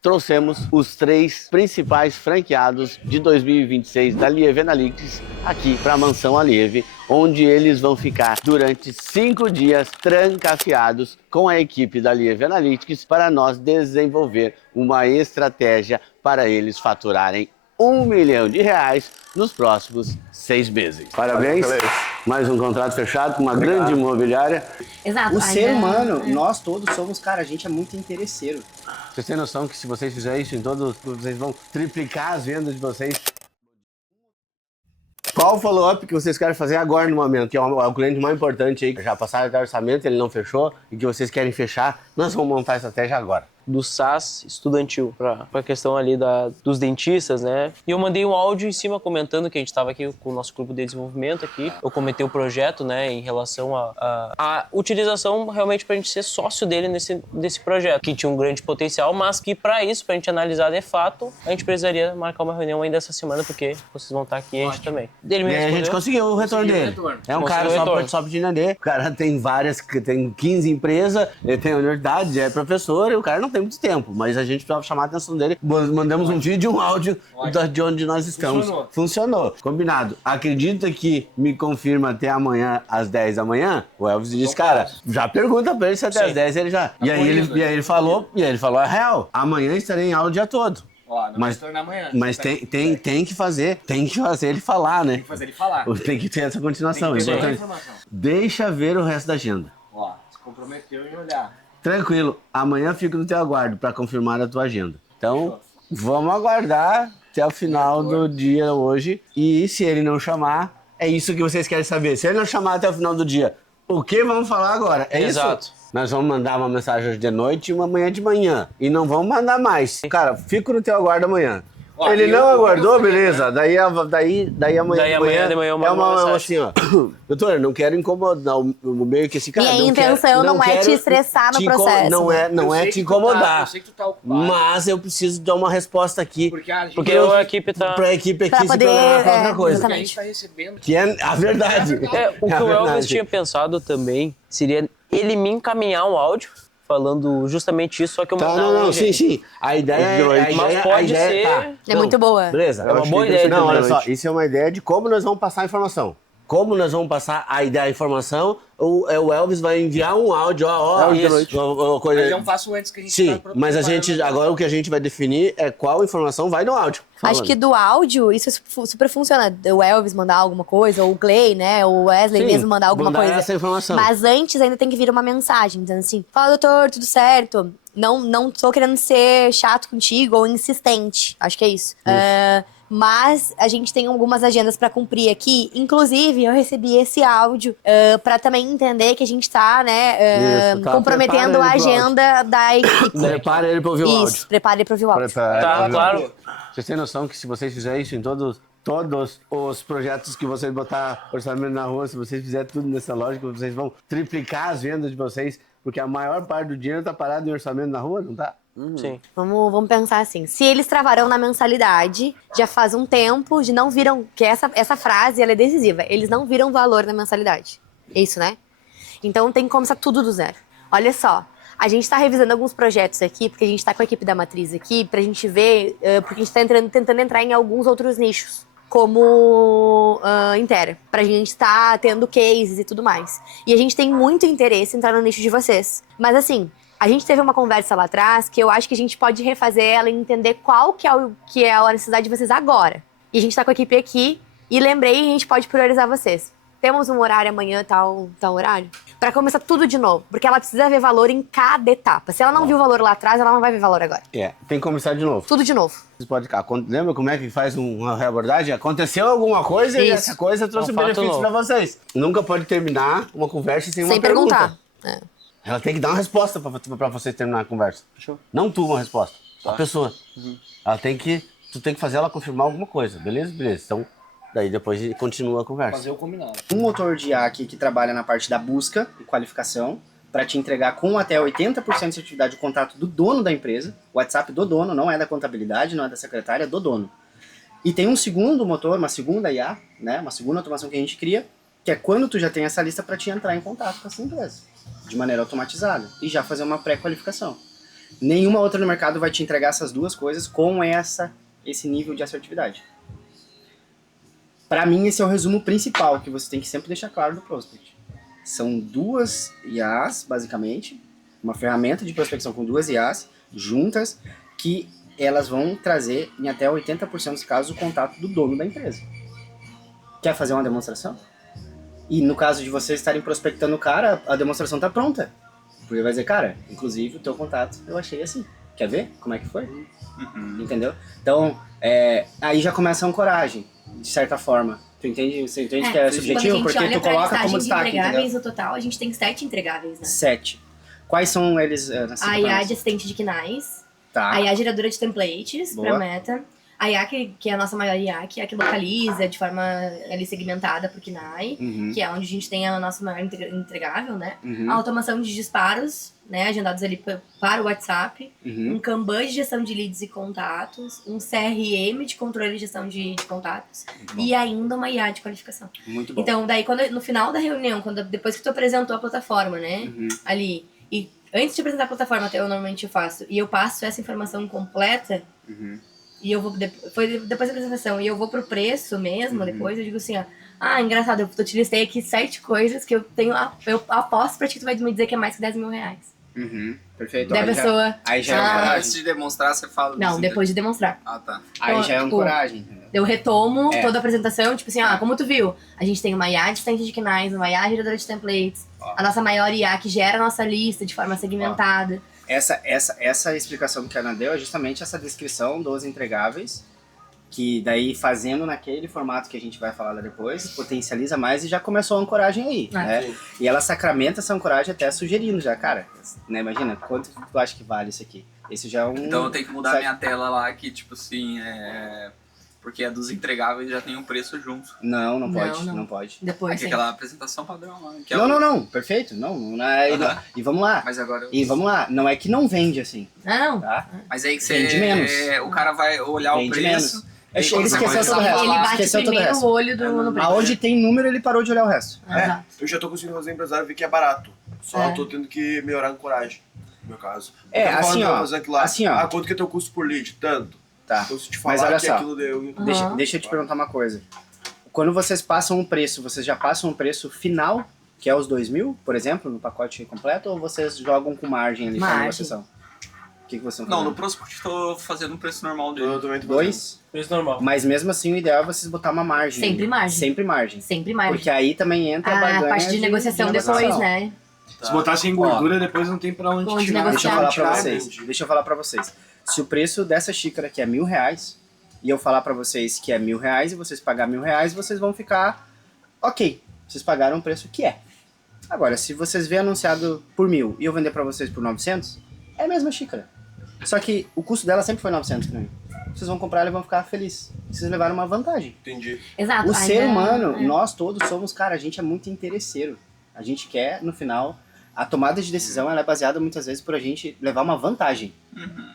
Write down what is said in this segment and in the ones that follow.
Trouxemos os 3 principais franqueados de 2026 da Lieve Analytics aqui para a Mansão Alieve, onde eles vão ficar durante 5 dias trancafiados com a equipe da Lieve Analytics para nós desenvolver uma estratégia para eles faturarem R$1 milhão nos próximos 6 meses. Parabéns, mais um contrato fechado com uma grande imobiliária. Exato. O ser humano, nós todos somos, cara, a gente é muito interesseiro. Vocês têm noção que se vocês fizerem isso em todos, vocês vão triplicar as vendas de vocês? Qual o follow-up que vocês querem fazer agora no momento? Que é o cliente mais importante aí, já passaram até o orçamento, ele não fechou, e que vocês querem fechar, nós vamos montar a estratégia agora. Do SaaS estudantil para a questão ali dos dentistas, né? E eu mandei um áudio em cima comentando que a gente estava aqui com o nosso grupo de desenvolvimento aqui. Eu comentei o projeto, né, em relação à utilização realmente para a gente ser sócio dele nesse projeto, que tinha um grande potencial, mas que para isso, para a gente analisar de fato, a gente precisaria marcar uma reunião ainda essa semana, porque vocês vão estar aqui e a gente também. Ele me respondeu, a gente conseguiu o retorno dele. É um cara só para entender. O cara tem tem 15 empresas, ele tem universidade, é professor, e o cara não tem muito tempo, mas a gente precisava chamar a atenção dele. Mandamos um vídeo e um áudio de onde nós estamos. Funcionou. Combinado. Acredita que me confirma até amanhã às 10 da manhã? O Elvis disse, cara, já pergunta pra ele se até às 10 ele já. E aí ele falou, é real. Amanhã estarei em aula o dia todo. Ó, não vai se tornar amanhã. Mas tem que fazer ele falar, né? Tem que fazer ele falar. Tem que ter essa continuação. Tem que ter a informação. Deixa ver o resto da agenda. Ó, se comprometeu em olhar. Tranquilo, amanhã fico no teu aguardo para confirmar a tua agenda. Então, vamos aguardar até o final do dia hoje. E se ele não chamar, é isso que vocês querem saber. Se ele não chamar até o final do dia, o que vamos falar agora? É Exato. Isso? Nós vamos mandar uma mensagem hoje de noite e uma amanhã de manhã. E não vamos mandar mais. Cara, fico no teu aguardo amanhã. Ó, ele não aguardou, beleza. Daí amanhã de manhã é uma assim, ó. Doutor, eu não quero incomodar o meio que esse cara. Minha intenção não é te estressar no processo. Não é te incomodar. Eu sei que tu tá ocupado. Mas eu preciso dar uma resposta aqui. Porque a equipe tá... Pra equipe aqui pra se poder, programar pra outra coisa. Porque a gente tá recebendo. Que é a verdade. O que o Elvis tinha pensado também seria ele me encaminhar um áudio falando justamente isso, só que eu mandar não, sim. A ideia mas pode ser... Tá. É muito boa. Beleza. É uma boa ideia. Não, olha só, isso é uma ideia de como nós vamos passar a informação. Como nós vamos passar a ideia, a informação, o Elvis vai enviar um áudio, Mas é um passo antes que a gente... Sim, mas agora o que a gente vai definir é qual informação vai no áudio. Acho que do áudio, isso super funciona. O Elvis mandar alguma coisa, ou o Clay, né? O Wesley mesmo mandar alguma coisa. Essa informação. Mas antes ainda tem que vir uma mensagem, dizendo assim, fala, doutor, tudo certo? Não tô querendo ser chato contigo ou insistente. Acho que é isso. Mas a gente tem algumas agendas pra cumprir aqui. Inclusive, eu recebi esse áudio pra também entender que a gente tá, né, comprometendo a agenda da equipe. Prepara ele pra ouvir o áudio. Isso, prepara ele pra ouvir o áudio. Tá, claro. Vocês têm noção que se vocês fizerem isso em todos os projetos que vocês botar orçamento na rua, se vocês fizerem tudo nessa lógica, vocês vão triplicar as vendas de vocês, porque a maior parte do dinheiro tá parado em orçamento na rua, não tá? Sim. Vamos pensar assim. Se eles travaram na mensalidade, já faz um tempo de não viram... Que essa frase, ela é decisiva. Eles não viram valor na mensalidade. É isso, né? Então tem que começar tudo do zero. Olha só. A gente tá revisando alguns projetos aqui, porque a gente tá com a equipe da Matriz aqui, pra gente ver... porque a gente tá tentando entrar em alguns outros nichos. Como Intera. Pra gente tá tendo cases e tudo mais. E a gente tem muito interesse em entrar no nicho de vocês. Mas assim... A gente teve uma conversa lá atrás que eu acho que a gente pode refazer ela e entender qual que é a necessidade de vocês agora. E a gente tá com a equipe aqui e lembrei, a gente pode priorizar vocês. Temos um horário amanhã, tal horário, pra começar tudo de novo. Porque ela precisa ver valor em cada etapa. Se ela não viu valor lá atrás, ela não vai ver valor agora. Tem que começar de novo. Tudo de novo. Lembra como é que faz uma reabordagem? Aconteceu alguma coisa e essa coisa trouxe benefícios pra vocês. Nunca pode terminar uma conversa sem uma pergunta. Sem perguntar. Ela tem que dar uma resposta pra você terminar a conversa. Fechou. Não tu uma resposta, a pessoa. Tu tem que fazer ela confirmar alguma coisa, beleza? Então, daí depois continua a conversa. Fazer o combinado. Um motor de IA aqui que trabalha na parte da busca e qualificação, para te entregar com até 80% de assertividade o contato do dono da empresa, o WhatsApp do dono, não é da contabilidade, não é da secretária, é do dono. E tem um segundo motor, uma segunda IA, né, uma segunda automação que a gente cria, que é quando tu já tem essa lista para te entrar em contato com essa empresa, de maneira automatizada, e já fazer uma pré-qualificação. Nenhuma outra no mercado vai te entregar essas duas coisas com esse nível de assertividade. Para mim, esse é o resumo principal que você tem que sempre deixar claro do prospect. São duas IAs, basicamente, uma ferramenta de prospecção com duas IAs juntas, que elas vão trazer, em até 80% dos casos, o contato do dono da empresa. Quer fazer uma demonstração? E no caso de vocês estarem prospectando o cara, a demonstração está pronta. Porque vai dizer, cara, inclusive o teu contato eu achei assim. Quer ver como é que foi? Entendeu? Então, aí já começa a ancoragem, de certa forma. Tu entende? Você entende que é subjetivo? Porque tu coloca como destaque, entregáveis, entendeu? no total, a gente tem 7 entregáveis, né? 7. Quais são eles? A IA de assistente de KNAIs, Tá. a IA geradora de templates Boa. para Meta, a IA que é a nossa maior IA, que é a que localiza de forma ali segmentada por KNAI, que é onde a gente tem a nossa maior entregável, né? A automação de disparos, né, agendados ali para o WhatsApp, um Kanban de gestão de leads e contatos, um CRM de controle e gestão de contatos e ainda uma IA de qualificação. Muito bom. Então, daí no final da reunião, depois que tu apresentou a plataforma, né, ali, e antes de apresentar a plataforma, até eu normalmente faço, e eu passo essa informação completa, e eu vou, depois da apresentação, e eu vou pro preço mesmo, depois eu digo assim, ó, engraçado, eu te listei aqui 7 coisas que eu tenho, eu aposto pra ti que tu vai me dizer que é mais que 10 mil reais. Perfeito. Da pessoa... Aí já é ancoragem. Antes de demonstrar, você fala... Não, depois de demonstrar. Ah, tá. Aí já é tipo, ancoragem, entendeu? Eu retomo toda a apresentação, tipo assim, como tu viu, a gente tem uma IA de assistente de KNAIs, uma IA geradora de templates, a nossa maior IA que gera a nossa lista de forma segmentada. Essa explicação que a Ana deu é justamente essa descrição dos entregáveis, que daí fazendo naquele formato que a gente vai falar lá depois, potencializa mais e já começou a ancoragem aí, né? E ela sacramenta essa ancoragem até sugerindo já, cara, né? Imagina, quanto tu acha que vale isso aqui? Esse já é um... Então eu tenho que mudar minha tela lá, que tipo assim, porque a dos entregáveis já tem um preço junto. Não pode, não pode. Depois, Aqui, aquela apresentação padrão lá. Que é Não, perfeito, não é... E vamos lá. Mas agora... E vamos lá, não é que não vende assim, Não. tá? Mas aí que você... Vende menos. O cara vai olhar Vende o preço... menos. Ele esqueceu todo o resto. Ele bate Esqueceu todo o primeiro resto. o olho no preço. Aonde tem número, ele parou de olhar o resto. Exato. Eu já tô conseguindo fazer empresário ver que é barato. Só tô tendo que melhorar a ancoragem, no meu caso. Assim, ó. Quanto que é teu custo por lead? Tanto. Tá. Então se te falar Mas olha que só, aquilo deu... deixa eu te perguntar uma coisa. Quando vocês passam um preço, vocês já passam um preço final, que é os 2.000, por exemplo, no pacote completo, ou vocês jogam com margem ali na negociação? O que vocês estão fazendo? Não, no prospect eu tô fazendo o preço normal dele. Eu também tô 2? Preço normal. Mas mesmo assim, o ideal é vocês botar uma margem. Sempre margem. Sempre margem. Sempre mais. Porque aí também entra a barganha a parte de negociação depois, né? Se botar sem gordura, depois não tem pra onde Onde tirar. negociar. Deixa eu falar pra vocês. Se o preço dessa xícara aqui é R$1.000, e eu falar pra vocês que é R$1.000 e vocês pagar R$1.000, vocês vão ficar ok. Vocês pagaram o preço que é. Agora, se vocês verem anunciado por 1.000 e eu vender pra vocês por 900, é a mesma xícara. Só que o custo dela sempre foi 900 pra mim. Vocês vão comprar e vão ficar felizes. Vocês levaram uma vantagem. Entendi. Exato. O ser humano, nós todos somos, cara, a gente é muito interesseiro. A gente quer, no final, a tomada de decisão ela é baseada muitas vezes por a gente levar uma vantagem.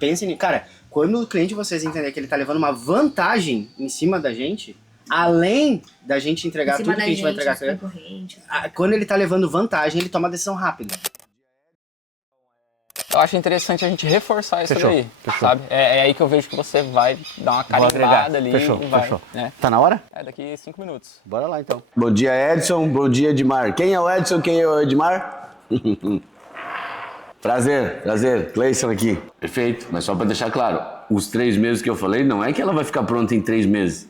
Pensem nisso. Cara, quando o cliente de vocês entender que ele tá levando uma vantagem em cima da gente, além da gente entregar tudo que a gente vai entregar, quando ele tá levando vantagem, ele toma a decisão rápida. Eu acho interessante a gente reforçar isso daí, sabe? É aí que eu vejo que você vai dar uma carimbada ali e vai, né? Tá na hora? É, daqui 5 minutos. Bora lá, então. Bom dia, Edson. Bom dia, Edmar. Quem é o Edson? Quem é o Edmar? Prazer. Cleison aqui. Perfeito. Mas só para deixar claro, os 3 meses que eu falei, não é que ela vai ficar pronta em 3 meses.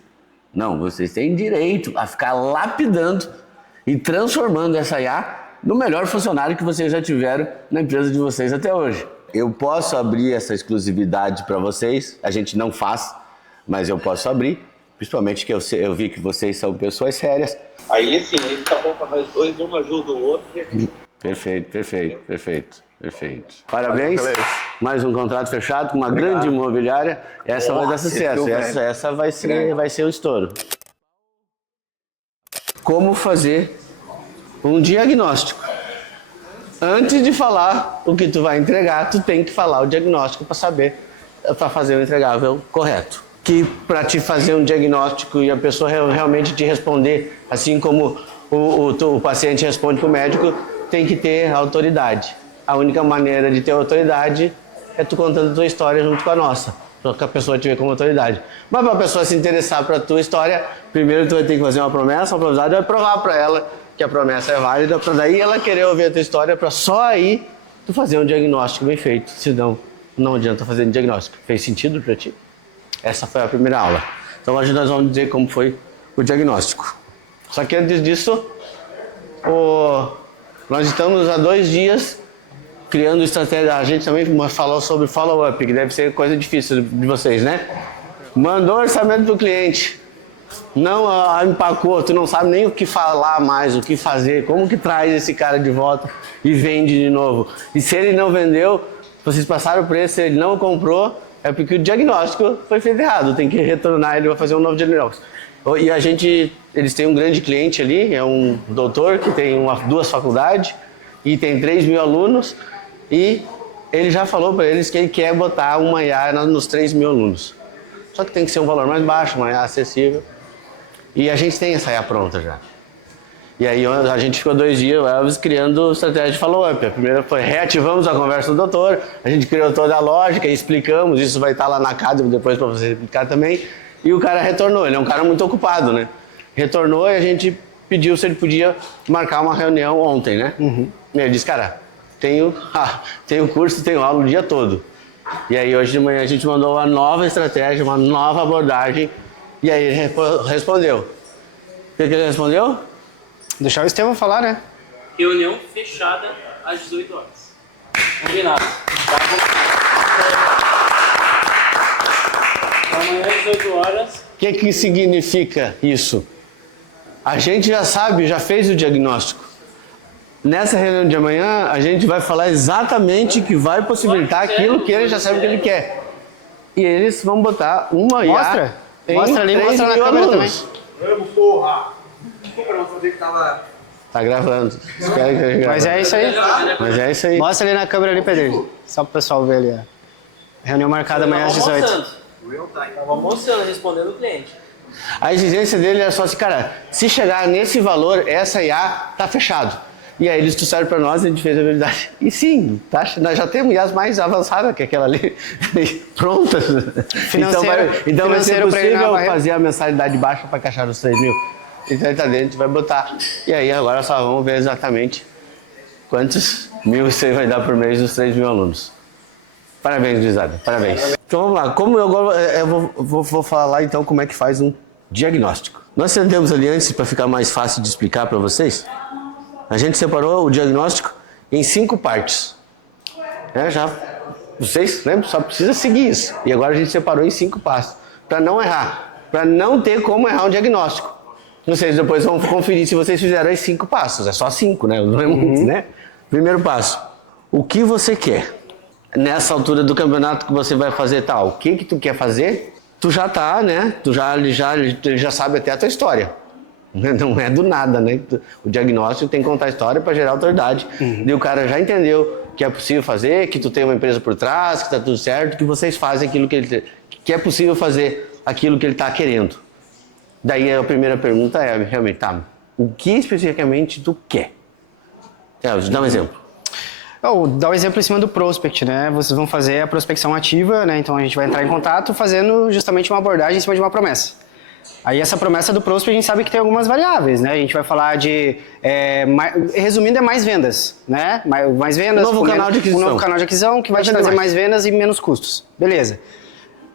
Não, vocês têm direito a ficar lapidando e transformando essa IA no melhor funcionário que vocês já tiveram na empresa de vocês até hoje. Eu posso abrir essa exclusividade para vocês, a gente não faz, mas eu posso abrir, principalmente que eu vi que vocês são pessoas sérias. Aí assim, ele tá bom para nós dois, um ajuda o outro. Perfeito. Parabéns, mais um contrato fechado com uma grande imobiliária, essa vai dar sucesso, essa vai ser um estouro. Como fazer um diagnóstico. Antes de falar o que tu vai entregar, tu tem que falar o diagnóstico para saber, para fazer o entregável correto. Que para te fazer um diagnóstico e a pessoa realmente te responder, assim como o paciente responde para o médico, tem que ter autoridade. A única maneira de ter autoridade é tu contando a tua história junto com a nossa, para que a pessoa te vê como autoridade. Mas para a pessoa se interessar para a tua história, primeiro tu vai ter que fazer uma promessa, a autoridade vai provar para ela que a promessa é válida, para daí ela querer ouvir a tua história, para só aí tu fazer um diagnóstico bem feito, senão não adianta fazer um diagnóstico. Fez sentido para ti? Essa foi a primeira aula. Então hoje nós vamos dizer como foi o diagnóstico. Só que antes disso, nós estamos há 2 dias criando estratégia. A gente também falou sobre follow-up, que deve ser coisa difícil de vocês, né? Mandou orçamento pro cliente, não empacou, tu não sabe nem o que falar mais, o que fazer, como que traz esse cara de volta e vende de novo. E se ele não vendeu, vocês passaram o preço, se ele não comprou, é porque o diagnóstico foi feito errado, tem que retornar, ele vai fazer um novo diagnóstico. E eles têm um grande cliente ali, é um doutor que tem 2 faculdades e tem 3 mil alunos, e ele já falou para eles que ele quer botar uma IA nos 3 mil alunos. Só que tem que ser um valor mais baixo, uma IA acessível. E a gente tem essa IA pronta já. E aí a gente ficou 2 dias, o Elvis, criando estratégia de follow-up. A primeira foi reativamos a conversa do doutor, a gente criou toda a lógica, explicamos, isso vai estar lá na Academy depois para você explicar também. E o cara retornou, ele é um cara muito ocupado, né? Retornou e a gente pediu se ele podia marcar uma reunião ontem, né? E ele disse, cara, tenho curso, tenho aula o dia todo. E aí hoje de manhã a gente mandou uma nova estratégia, uma nova abordagem, e aí ele respondeu. O que ele respondeu? Deixar o Estevão falar, né? Reunião fechada às 18 horas. Combinado. Amanhã às 18 horas. O que significa isso? A gente já sabe, já fez o diagnóstico. Nessa reunião de amanhã, a gente vai falar exatamente o que vai possibilitar aquilo que ele já sabe que ele quer. E eles vão botar uma IA. Mostra ali, mostra na câmera também. Vamos, porra! Desculpa, não sabia que tava... Tá gravando. Espero que esteja gravando. Mas é isso aí. Mas é isso aí. Mostra ali na câmera ali, Pedro. Só pro pessoal ver ali, ó. Reunião marcada amanhã às 18. Tava almoçando, respondendo o cliente. A exigência dele era só assim, cara, se chegar nesse valor, essa IA tá fechado. E aí eles trouxeram para nós e a gente fez a verdade. E sim, tá, nós já temos IAs mais avançadas que aquela ali, prontas. Então vai ser possível fazer a mensalidade baixa para encaixar os 3 mil. Então ele tá dentro, vai botar. E aí agora só vamos ver exatamente quantos mil você vai dar por mês dos 3 mil alunos. Parabéns, Gurizada, parabéns. Então vamos lá, como eu agora vou falar então como é que faz um diagnóstico. Nós sentamos ali antes para ficar mais fácil de explicar para vocês. A gente separou o diagnóstico em 5 partes. Vocês lembram? Só precisa seguir isso. E agora a gente separou em 5 passos. Para não errar. Para não ter como errar um diagnóstico. Vocês depois vão conferir se vocês fizeram os 5 passos. É só 5, né? Não é muito, né? Primeiro passo. O que você quer? Nessa altura do campeonato que você vai fazer tal. O que tu quer fazer? Tu já tá, né? Tu já sabe até a tua história. Não é do nada, né? O diagnóstico tem que contar a história para gerar autoridade. E o cara já entendeu que é possível fazer, que tu tem uma empresa por trás, que tá tudo certo, que vocês fazem aquilo que é possível fazer aquilo que ele tá querendo. Daí a primeira pergunta é, realmente, tá, o que especificamente tu quer? Dá um exemplo. Dá um exemplo em cima do prospect, né? Vocês vão fazer a prospecção ativa, né? Então a gente vai entrar em contato fazendo justamente uma abordagem em cima de uma promessa. Aí essa promessa do prospect a gente sabe que tem algumas variáveis, né? A gente vai falar de, resumindo, é mais vendas, né? Mais vendas, um novo canal de aquisição que vai te trazer mais vendas e menos custos. Beleza.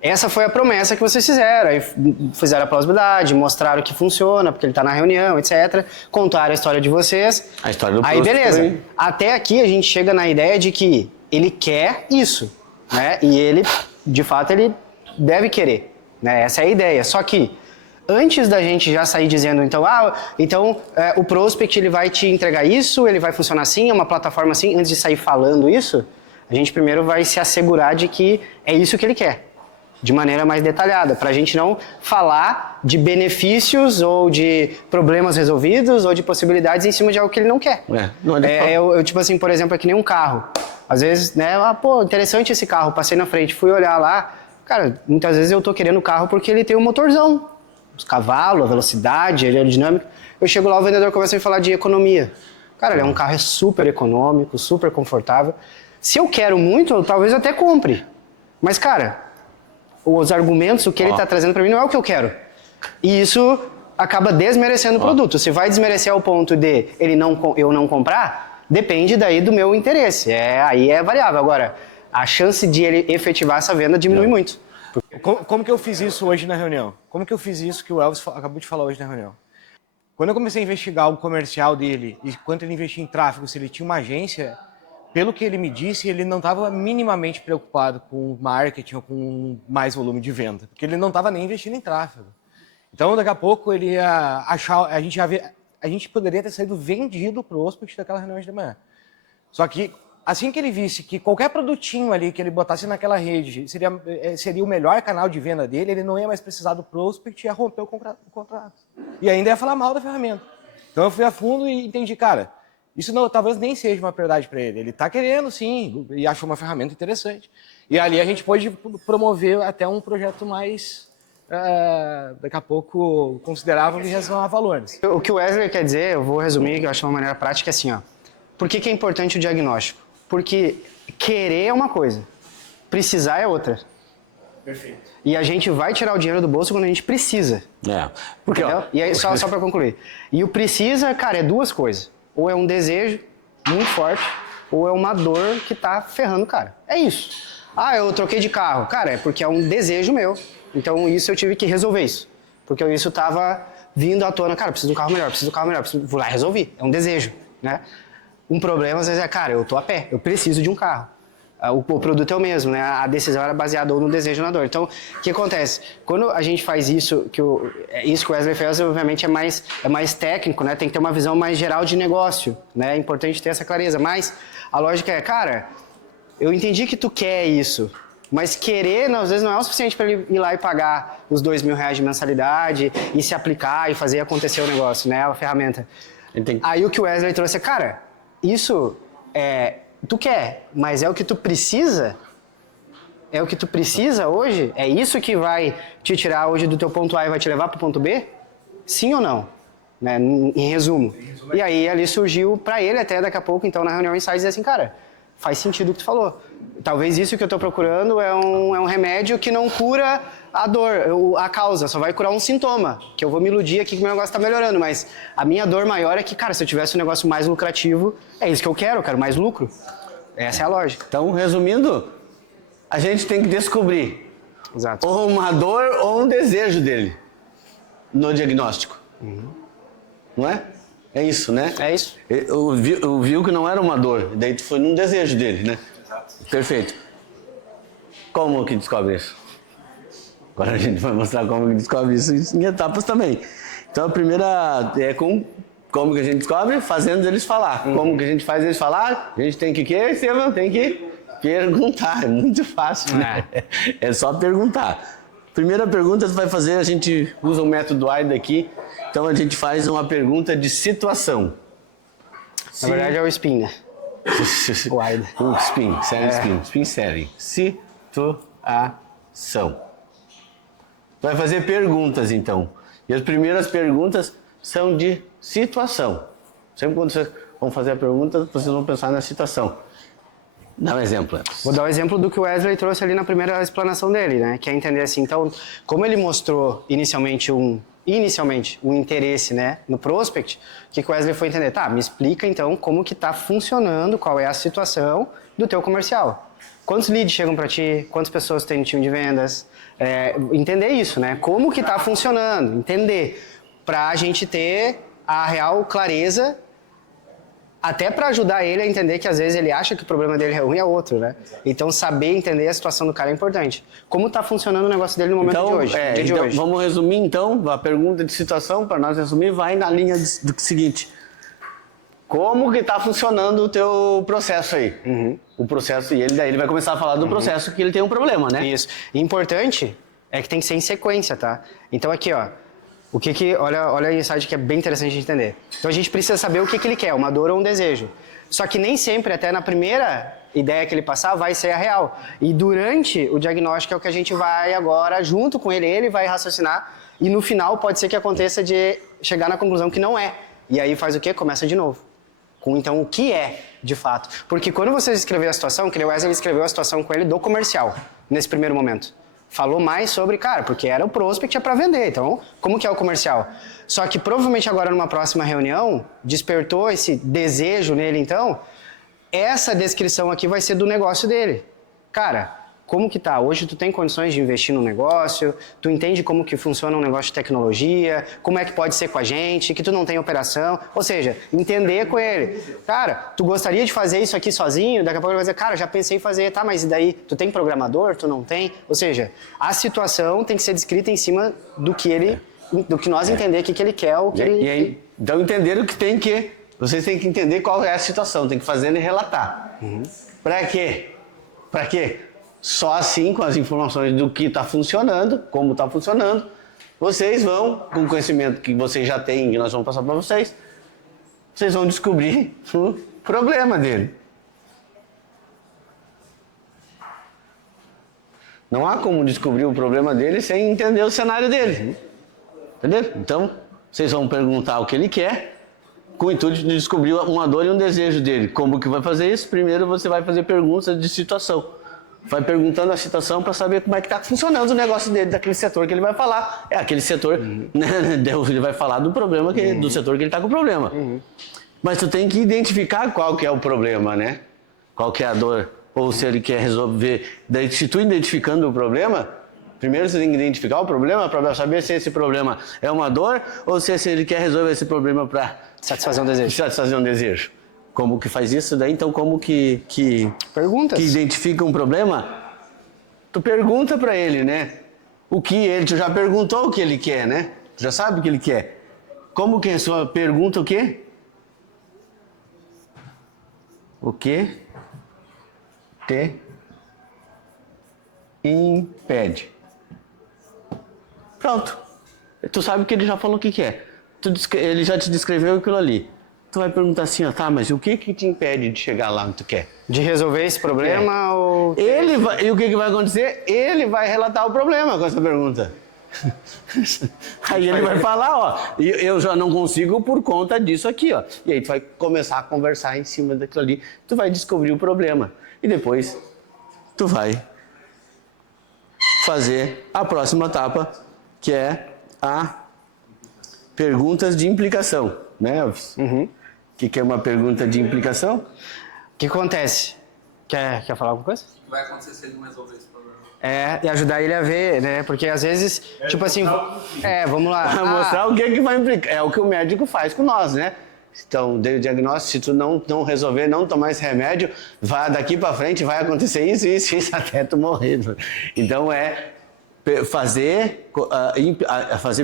Essa foi a promessa que vocês fizeram. Aí fizeram a plausibilidade, mostraram que funciona, porque ele está na reunião, etc. Contaram a história de vocês. A história do Aí beleza. Também. Até aqui a gente chega na ideia de que ele quer isso, né? E ele, de fato, ele deve querer, né? Essa é a ideia. Só que antes da gente já sair dizendo, o prospect ele vai te entregar isso, ele vai funcionar assim, é uma plataforma assim, antes de sair falando isso, a gente primeiro vai se assegurar de que é isso que ele quer, de maneira mais detalhada, para a gente não falar de benefícios ou de problemas resolvidos ou de possibilidades em cima de algo que ele não quer. Tipo assim, por exemplo, é que nem um carro. Às vezes, né, interessante esse carro, passei na frente, fui olhar lá, cara, muitas vezes eu tô querendo o carro porque ele tem um motorzão. Os cavalos, a velocidade, a aerodinâmica. Eu chego lá, o vendedor começa a me falar de economia. Cara, ele é um carro super econômico, super confortável. Se eu quero muito, talvez eu até compre. Mas, cara, os argumentos, o que ele tá trazendo para mim não é o que eu quero. E isso acaba desmerecendo o produto. Se vai desmerecer ao ponto de eu não comprar, depende daí do meu interesse. Aí é variável. Agora, a chance de ele efetivar essa venda diminui muito. Como que eu fiz isso hoje na reunião? Como que eu fiz isso que o Elvis acabou de falar hoje na reunião? Quando eu comecei a investigar o comercial dele e quanto ele investia em tráfego, se ele tinha uma agência, pelo que ele me disse, ele não estava minimamente preocupado com marketing ou com mais volume de venda, porque ele não estava nem investindo em tráfego. Então, daqui a pouco, ele ia achar... A gente poderia ter saído vendido pro prospect daquela reunião de manhã. Só que, assim que ele visse que qualquer produtinho ali que ele botasse naquela rede seria o melhor canal de venda dele, ele não ia mais precisar do prospect e ia romper o contrato. E ainda ia falar mal da ferramenta. Então, eu fui a fundo e entendi, cara, isso talvez nem seja uma prioridade para ele. Ele está querendo, sim, e achou uma ferramenta interessante. E ali a gente pôde promover até um projeto mais... daqui a pouco considerável em relação a valores. O que o Wesley quer dizer, eu vou resumir, que eu acho de uma maneira prática, é assim, ó. Por que é importante o diagnóstico? Porque querer é uma coisa, precisar é outra. Perfeito. E a gente vai tirar o dinheiro do bolso quando a gente precisa. Porque, entendeu? E aí, só para concluir. E o precisa, cara, é duas coisas. Ou é um desejo muito forte, ou é uma dor que tá ferrando o cara. É isso. Eu troquei de carro. Cara, é porque é um desejo meu. Então, isso eu tive que resolver isso. Porque isso tava vindo à tona. Cara, preciso de um carro melhor, vou lá e resolvi. É um desejo, né? Um problema, às vezes, cara, eu tô a pé, eu preciso de um carro. O produto é o mesmo, né? A decisão era baseada ou no desejo ou na dor. Então, o que acontece? Quando a gente faz isso, isso que o Wesley fez, obviamente, é mais técnico, né? Tem que ter uma visão mais geral de negócio, né? É importante ter essa clareza. Mas a lógica é, cara, eu entendi que tu quer isso, mas querer, às vezes, não é o suficiente para ele ir lá e pagar os R$2.000 de mensalidade e se aplicar e fazer acontecer o negócio, né? A ferramenta. Entendi. Aí o que o Wesley trouxe é, cara, isso tu quer, mas é o que tu precisa? É o que tu precisa hoje? É isso que vai te tirar hoje do teu ponto A e vai te levar pro ponto B? Sim ou não? Né? Em resumo. E aí ali surgiu para ele até daqui a pouco, então na reunião Insights, dizer assim, cara, faz sentido o que tu falou. Talvez isso que eu tô procurando é um remédio que não cura a dor, a causa, só vai curar um sintoma, que eu vou me iludir aqui que meu negócio tá melhorando, mas a minha dor maior é que, cara, se eu tivesse um negócio mais lucrativo, é isso que eu quero mais lucro. Essa é a lógica. Então, resumindo, a gente tem que descobrir ou uma dor ou um desejo dele no diagnóstico. Não é? É isso, né? É isso. Viu que não era uma dor, daí tu foi num desejo dele, né? Exato. Perfeito. Como que descobre isso? Agora a gente vai mostrar como que descobre isso em etapas também. Então a primeira é como que a gente descobre? Fazendo eles falar. Como que a gente faz eles falar? A gente tem que Estevam? Tem que perguntar. É muito fácil, né? É só perguntar. Primeira pergunta que você vai fazer, a gente usa o método AIDA aqui. Então a gente faz uma pergunta de situação. Na verdade é o SPIN, né? O AIDA. O SPIN, série SPIN. SPIN série. Situação. Vai fazer perguntas, então. E as primeiras perguntas são de situação. Sempre quando vocês vão fazer a pergunta, vocês vão pensar na situação. Dá um exemplo. Vou dar o exemplo do que o Wesley trouxe ali na primeira explanação dele, né? Que é entender assim, então, como ele mostrou inicialmente um interesse, né, no prospect, o que o Wesley foi entender? Tá, me explica então como que tá funcionando, qual é a situação do teu comercial. Quantos leads chegam para ti? Quantas pessoas tem no time de vendas? Entender isso, né? Como que tá funcionando, entender, pra gente ter a real clareza, até para ajudar ele a entender que às vezes ele acha que o problema dele é um e é outro, né? Então saber entender a situação do cara é importante. Como tá funcionando o negócio dele no momento de hoje? Então, vamos resumir então, a pergunta de situação, para nós resumir, vai na linha do seguinte. Como que tá funcionando o teu processo aí? O processo, e daí ele vai começar a falar do processo que ele tem um problema, né? Isso. E importante é que tem que ser em sequência, tá? Então aqui, ó, olha o insight que é bem interessante de entender. Então a gente precisa saber o que ele quer, uma dor ou um desejo. Só que nem sempre, até na primeira ideia que ele passar, vai ser a real. E durante o diagnóstico é o que a gente vai agora, junto com ele vai raciocinar, e no final pode ser que aconteça de chegar na conclusão que não é. E aí faz o quê? Começa de novo. com então o que é de fato. Porque quando você escreveu a situação, que o Wesley escreveu a situação com ele do comercial, nesse primeiro momento. Falou mais sobre, cara, porque era o prospect é para vender, então como que é o comercial? Só que provavelmente agora numa próxima reunião, despertou esse desejo nele então, essa descrição aqui vai ser do negócio dele. Cara, como que tá? Hoje tu tem condições de investir no negócio, tu entende como que funciona um negócio de tecnologia, como é que pode ser com a gente, que tu não tem operação, ou seja, entender com ele. Cara, tu gostaria de fazer isso aqui sozinho? Daqui a pouco ele vai dizer, cara, já pensei em fazer, tá, mas e daí? Tu tem programador? Tu não tem? Ou seja, a situação tem que ser descrita em cima do que nós entender o que ele quer, o que ele... E aí, então entender o que tem que... Vocês têm que entender qual é a situação, tem que fazer e relatar. Pra quê? Pra quê? Só assim, com as informações do que está funcionando, como está funcionando, vocês vão, com o conhecimento que vocês já têm, que nós vamos passar para vocês vão descobrir o problema dele. Não há como descobrir o problema dele sem entender o cenário dele. Entendeu? Então, vocês vão perguntar o que ele quer, com o intuito de descobrir uma dor e um desejo dele. Como que vai fazer isso? Primeiro você vai fazer perguntas de situação. Vai perguntando a situação para saber como é que está funcionando o negócio dele, daquele setor que ele vai falar. É aquele setor, né, ele vai falar do problema, do setor que ele está com problema. Mas tu tem que identificar qual que é o problema, né? Qual que é a dor, ou se ele quer resolver. Daí, se tu identificando o problema, primeiro você tem que identificar o problema para saber se esse problema é uma dor ou se ele quer resolver esse problema para satisfazer um desejo. Satisfazer um desejo. Como que faz isso daí? Então, como que identifica um problema? Tu pergunta para ele, né? Tu já perguntou o que ele quer, né? Tu já sabe o que ele quer. Como que a sua pergunta o quê? O que te impede? Pronto. Tu sabe que ele já falou o que quer. Ele já te descreveu aquilo ali. Tu vai perguntar assim, ó, tá, mas o que te impede de chegar lá onde tu quer? De resolver esse problema ou... E o que vai acontecer? Ele vai relatar o problema com essa pergunta. Aí ele vai falar, ó, eu já não consigo por conta disso aqui, ó. E aí tu vai começar a conversar em cima daquilo ali, tu vai descobrir o problema. E depois tu vai fazer a próxima etapa, que é a perguntas de implicação, né, Elvis? O que é uma pergunta de implicação? O que acontece? Quer falar alguma coisa? O que vai acontecer se ele não resolver esse problema? E ajudar ele a ver, né? Porque às vezes, tipo assim, vamos lá. Mostrar o que vai implicar. É o que o médico faz com nós, né? Então, dei o diagnóstico, se tu não resolver, não tomar esse remédio, daqui para frente vai acontecer isso até tu morrer. Então fazer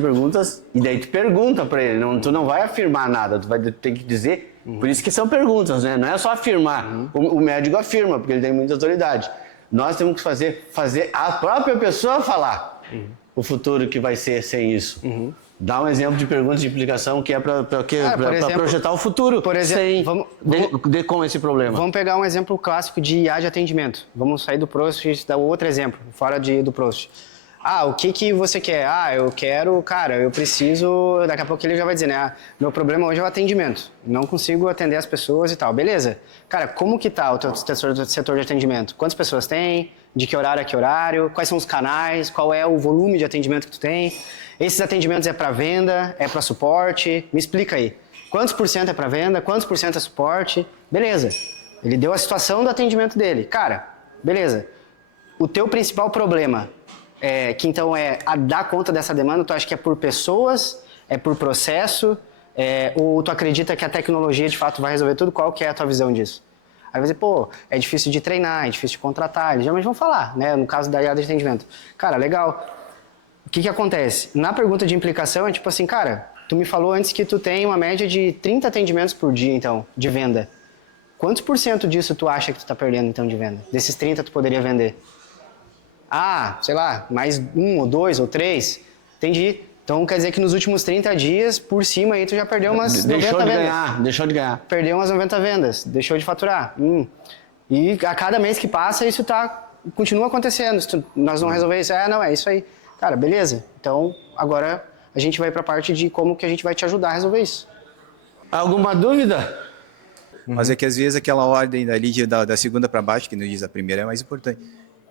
perguntas e daí tu pergunta para ele, tu não vai afirmar nada, tu vai ter que dizer, por isso que são perguntas, né? Não é só afirmar, o médico afirma, porque ele tem muita autoridade. Nós temos que fazer a própria pessoa falar o futuro que vai ser sem isso. Dá um exemplo de pergunta de implicação que é para projetar o futuro, por exemplo, com esse problema. Vamos pegar um exemplo clássico de IA de atendimento. Vamos sair do Prost e dar outro exemplo, fora do Prost. O que você quer? Eu quero, cara, eu preciso... Daqui a pouco ele já vai dizer, né? Meu problema hoje é o atendimento. Não consigo atender as pessoas e tal. Beleza. Cara, como que tá o teu setor de atendimento? Quantas pessoas tem? De que horário a que horário? Quais são os canais? Qual é o volume de atendimento que tu tem? Esses atendimentos é para venda? É para suporte? Me explica aí. Quantos por cento é para venda? Quantos por cento é suporte? Beleza. Ele deu a situação do atendimento dele. Cara, beleza. O teu principal problema... que então a dar conta dessa demanda, tu acha que é por pessoas, é por processo, ou tu acredita que a tecnologia de fato vai resolver tudo? Qual que é a tua visão disso? Aí vai dizer, é difícil de treinar, é difícil de contratar, eles geralmente vão falar, né? No caso da IA de atendimento. Cara, legal. O que acontece? Na pergunta de implicação é tipo assim, cara, tu me falou antes que tu tem uma média de 30 atendimentos por dia, então, de venda. Quantos por cento disso tu acha que tu tá perdendo, então, de venda? Desses 30 tu poderia vender? Sei lá, mais 1 ou 2 ou 3, entendi. Então quer dizer que nos últimos 30 dias, por cima aí, tu já perdeu umas 90 vendas. Deixou de ganhar. Perdeu umas 90 vendas, deixou de faturar. E a cada mês que passa, isso continua acontecendo. Se nós não resolver isso, é isso aí. Cara, beleza. Então, agora a gente vai pra parte de como que a gente vai te ajudar a resolver isso. Alguma dúvida? Mas é que às vezes aquela ordem ali da segunda para baixo, que não diz a primeira, é mais importante.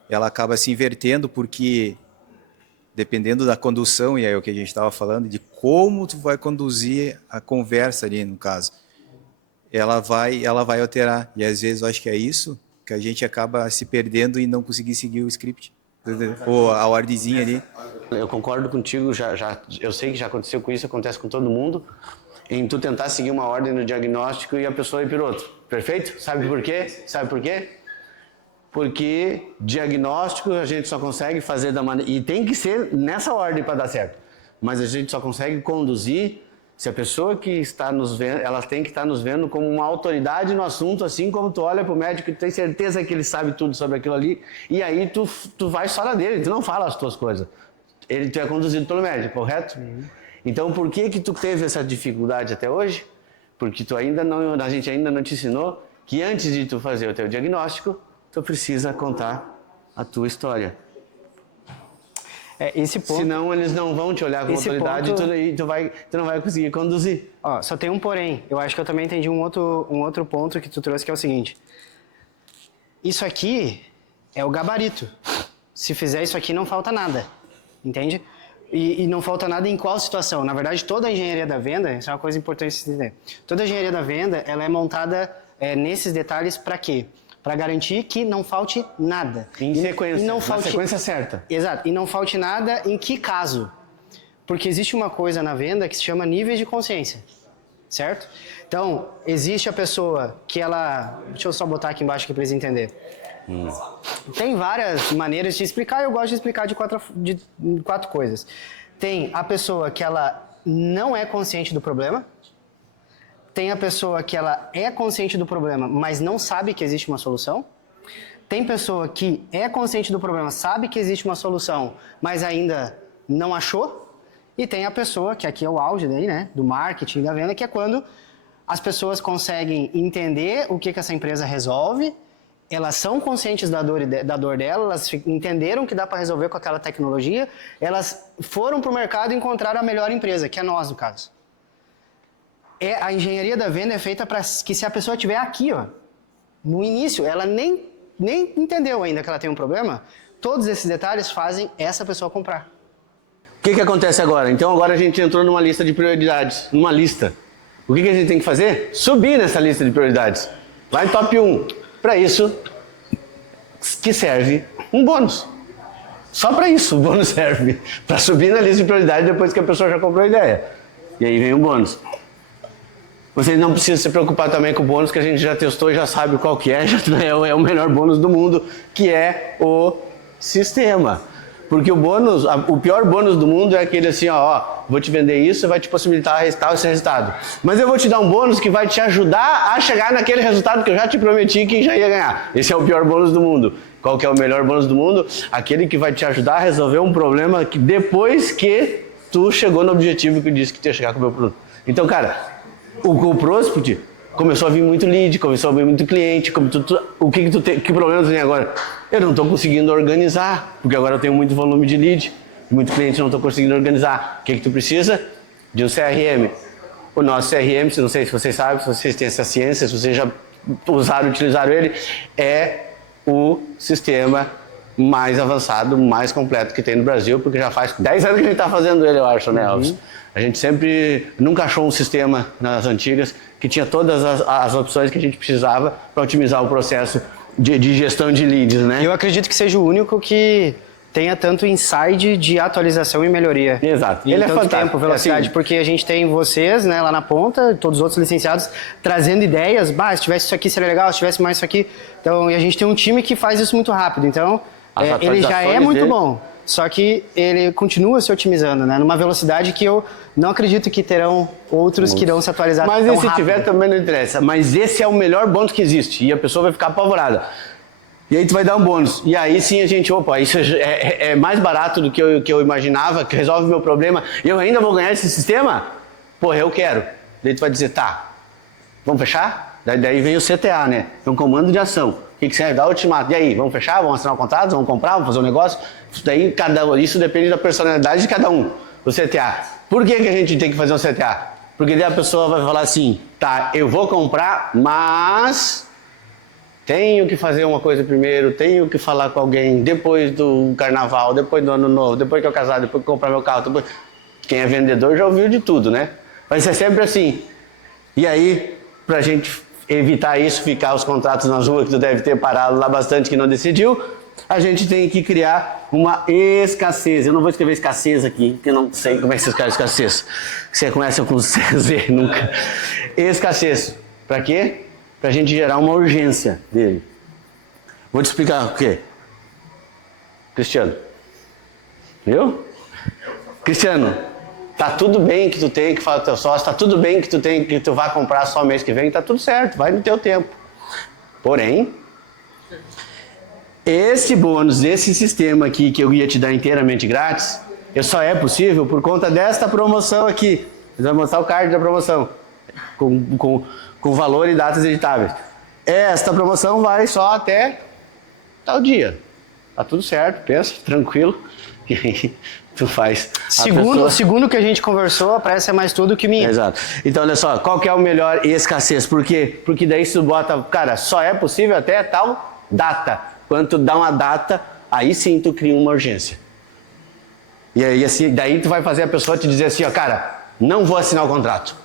Ela acaba se invertendo porque, dependendo da condução, e é o que a gente estava falando, de como tu vai conduzir a conversa ali, no caso, ela vai alterar. E às vezes eu acho que é isso que a gente acaba se perdendo e não conseguir seguir o script. Ou a ordemzinha ali. Eu concordo contigo, eu sei que já aconteceu com isso, acontece com todo mundo, em tu tentar seguir uma ordem no diagnóstico e a pessoa ir para outro. Perfeito? Sabe por quê? Sabe por quê? Porque diagnóstico a gente só consegue fazer da maneira... E tem que ser nessa ordem para dar certo. Mas a gente só consegue conduzir se a pessoa que está nos vendo, ela tem que estar nos vendo como uma autoridade no assunto, assim como tu olha para o médico e tu tem certeza que ele sabe tudo sobre aquilo ali, e aí tu vai só na dele, tu não fala as tuas coisas. Tu é conduzido pelo médico, correto? Então por que tu teve essa dificuldade até hoje? Porque a gente ainda não te ensinou que antes de tu fazer o teu diagnóstico, tu precisa contar a tua história. Esse ponto, senão eles não vão te olhar como autoridade e tu não vai conseguir conduzir. Só tem um porém. Eu acho que eu também entendi um outro ponto que tu trouxe, que é o seguinte. Isso aqui é o gabarito. Se fizer isso aqui, não falta nada. Entende? E não falta nada em qual situação? Na verdade, toda a engenharia da venda, isso é uma coisa importante de se entender. Toda a engenharia da venda, ela é montada nesses detalhes para quê? Para garantir que não falte nada. Em sequência, na sequência certa. Exato. E não falte nada em que caso? Porque existe uma coisa na venda que se chama níveis de consciência. Certo? Então, existe a pessoa que ela... Deixa eu só botar aqui embaixo para eles entenderem. Tem várias maneiras de explicar, eu gosto de explicar de quatro coisas. Tem a pessoa que ela não é consciente do problema. Tem a pessoa que ela é consciente do problema, mas não sabe que existe uma solução. Tem pessoa que é consciente do problema, sabe que existe uma solução, mas ainda não achou. E tem a pessoa, que aqui é o auge daí, né, do marketing, da venda, que é quando as pessoas conseguem entender o que essa empresa resolve, elas são conscientes da dor dela, elas entenderam que dá para resolver com aquela tecnologia, elas foram para o mercado e encontraram a melhor empresa, que é nós, no caso. A engenharia da venda é feita para que se a pessoa estiver aqui, ó, no início, ela nem entendeu ainda que ela tem um problema, todos esses detalhes fazem essa pessoa comprar. O que acontece agora? Então agora a gente entrou numa lista de prioridades, numa lista. O que a gente tem que fazer? Subir nessa lista de prioridades. Lá em top 1. Para isso, que serve um bônus. Só para isso o bônus serve. Para subir na lista de prioridades depois que a pessoa já comprou a ideia. E aí vem o bônus. Vocês não precisam se preocupar também com o bônus que a gente já testou e já sabe qual que é, é o melhor bônus do mundo, que é o sistema. Porque o pior bônus do mundo é aquele assim, vou te vender isso, vai te possibilitar esse resultado. Mas eu vou te dar um bônus que vai te ajudar a chegar naquele resultado que eu já te prometi que já ia ganhar. Esse é o pior bônus do mundo. Qual que é o melhor bônus do mundo? Aquele que vai te ajudar a resolver um problema que depois que tu chegou no objetivo que eu disse que tu ia chegar com o meu produto. Então, cara, o Prospect começou a vir muito lead, começou a vir muito cliente. Que problema tu tem agora? Eu não estou conseguindo organizar, porque agora eu tenho muito volume de lead, muito cliente não estou conseguindo organizar. O que tu precisa? De um CRM. O nosso CRM, não sei se vocês sabem, se vocês têm essa ciência, se vocês já utilizaram ele, é o sistema mais avançado, mais completo que tem no Brasil, porque já faz 10 anos que a gente está fazendo ele, eu acho, né, Elvis? A gente nunca achou um sistema nas antigas que tinha todas as opções que a gente precisava para otimizar o processo de gestão de leads, né? Eu acredito que seja o único que tenha tanto insight de atualização e melhoria. Exato. Ele é fantástico. Tempo, velocidade, porque a gente tem vocês, né, lá na ponta, todos os outros licenciados, trazendo ideias. Se tivesse isso aqui seria legal, se tivesse mais isso aqui. Então, e a gente tem um time que faz isso muito rápido. Então, ele já é muito bom. Só que ele continua se otimizando, né? Numa velocidade que eu não acredito que terão outros que irão se atualizar tão rápido. Mas se tiver também não interessa. Mas esse é o melhor bônus que existe. E a pessoa vai ficar apavorada. E aí tu vai dar um bônus. E aí sim a gente, isso é mais barato do que eu imaginava, que resolve o meu problema. E eu ainda vou ganhar esse sistema? Porra, eu quero. Daí tu vai dizer, tá, vamos fechar? Daí vem o CTA, né? É um comando de ação. O que serve? Dá ultimato. E aí, vamos fechar? Vamos assinar o contrato? Vamos comprar? Vamos fazer um negócio? Isso depende da personalidade de cada um. O CTA. Por que a gente tem que fazer um CTA? Porque daí a pessoa vai falar assim, tá, eu vou comprar, mas tenho que fazer uma coisa primeiro, tenho que falar com alguém depois do carnaval, depois do ano novo, depois que eu casar, depois que eu comprar meu carro. Depois... Quem é vendedor já ouviu de tudo, né? Vai ser sempre assim. E aí, pra gente evitar isso, ficar os contratos nas ruas, que tu deve ter parado lá bastante que não decidiu, a gente tem que criar uma escassez. Eu não vou escrever escassez aqui, porque eu não sei como é que se escreve escassez. Você começa com Z, nunca. Escassez. Pra quê? Pra gente gerar uma urgência dele. Vou te explicar o quê? Cristiano. Viu? Cristiano, tá tudo bem que tu tem que falar do teu sócio, tá tudo bem que tu vai comprar só mês que vem, tá tudo certo, vai no teu tempo. Porém, esse bônus, esse sistema aqui que eu ia te dar inteiramente grátis, só é possível por conta desta promoção aqui. Nós vamos mostrar o card da promoção, com valor e datas editáveis. Esta promoção vai só até tal dia. Tá tudo certo, pensa, tranquilo. E aí tu faz. Segundo que a gente conversou, a pressa é mais tudo que minha. Exato. Então, olha só, qual que é o melhor escassez? Por quê? Porque daí se tu bota, cara, só é possível até tal data. Quando tu dá uma data, aí sim tu cria uma urgência. E aí, assim, daí tu vai fazer a pessoa te dizer assim, ó, cara, não vou assinar o contrato.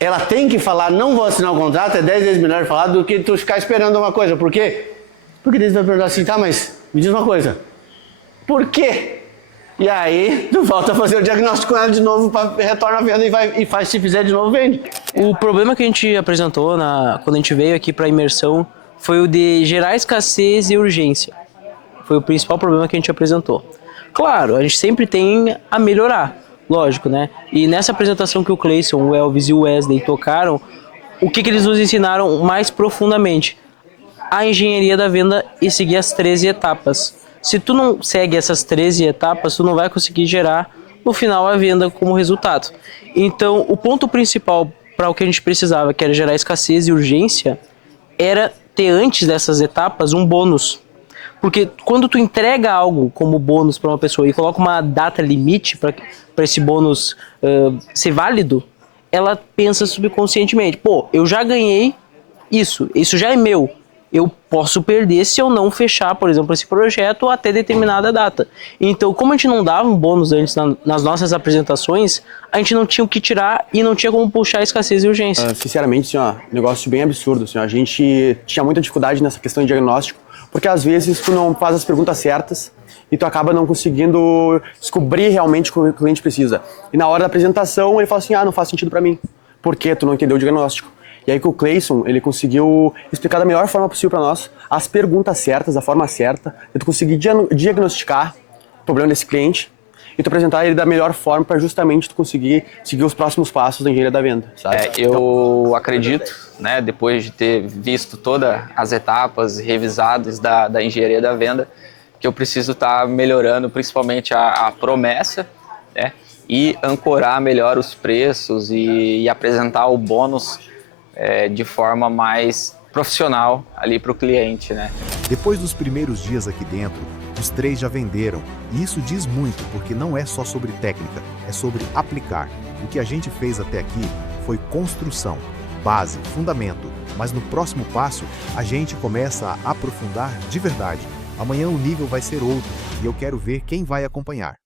Ela tem que falar, não vou assinar o contrato, é 10 vezes melhor falar do que tu ficar esperando uma coisa. Por quê? Porque daí tu vai perguntar assim, tá, mas me diz uma coisa. Por quê? E aí, tu volta a fazer o diagnóstico com ela de novo, retorna a venda e faz, se fizer de novo, vende. O problema que a gente apresentou quando a gente veio aqui para a imersão foi o de gerar escassez e urgência. Foi o principal problema que a gente apresentou. Claro, a gente sempre tem a melhorar, lógico, né? E nessa apresentação que o Cleison, o Elvis e o Wesley tocaram, o que eles nos ensinaram mais profundamente? A engenharia da venda e seguir as 13 etapas. Se tu não segue essas 13 etapas, tu não vai conseguir gerar, no final, a venda como resultado. Então, o ponto principal para o que a gente precisava, que era gerar escassez e urgência, era ter antes dessas etapas um bônus. Porque quando tu entrega algo como bônus para uma pessoa e coloca uma data limite para esse bônus ser válido, ela pensa subconscientemente, pô, eu já ganhei isso já é meu. Eu posso perder se eu não fechar, por exemplo, esse projeto até determinada data. Então, como a gente não dava um bônus antes nas nossas apresentações, a gente não tinha o que tirar e não tinha como puxar escassez e urgência. Sinceramente, assim, negócio bem absurdo. Assim, a gente tinha muita dificuldade nessa questão de diagnóstico, porque às vezes tu não faz as perguntas certas e tu acaba não conseguindo descobrir realmente o que o cliente precisa. E na hora da apresentação, ele fala assim, não faz sentido para mim, porque tu não entendeu o diagnóstico. E aí que o Cleison, ele conseguiu explicar da melhor forma possível para nós as perguntas certas, da forma certa, e tu conseguir diagnosticar o problema desse cliente e tu apresentar ele da melhor forma para justamente tu conseguir seguir os próximos passos da engenharia da venda, sabe? Eu acredito, né, depois de ter visto todas as etapas revisadas da engenharia da venda, que eu preciso estar melhorando principalmente a promessa, né, e ancorar melhor os preços e apresentar o bônus de forma mais profissional ali para o cliente, né? Depois dos primeiros dias aqui dentro, os 3 já venderam. E isso diz muito, porque não é só sobre técnica, é sobre aplicar. O que a gente fez até aqui foi construção, base, fundamento. Mas no próximo passo, a gente começa a aprofundar de verdade. Amanhã o nível vai ser outro e eu quero ver quem vai acompanhar.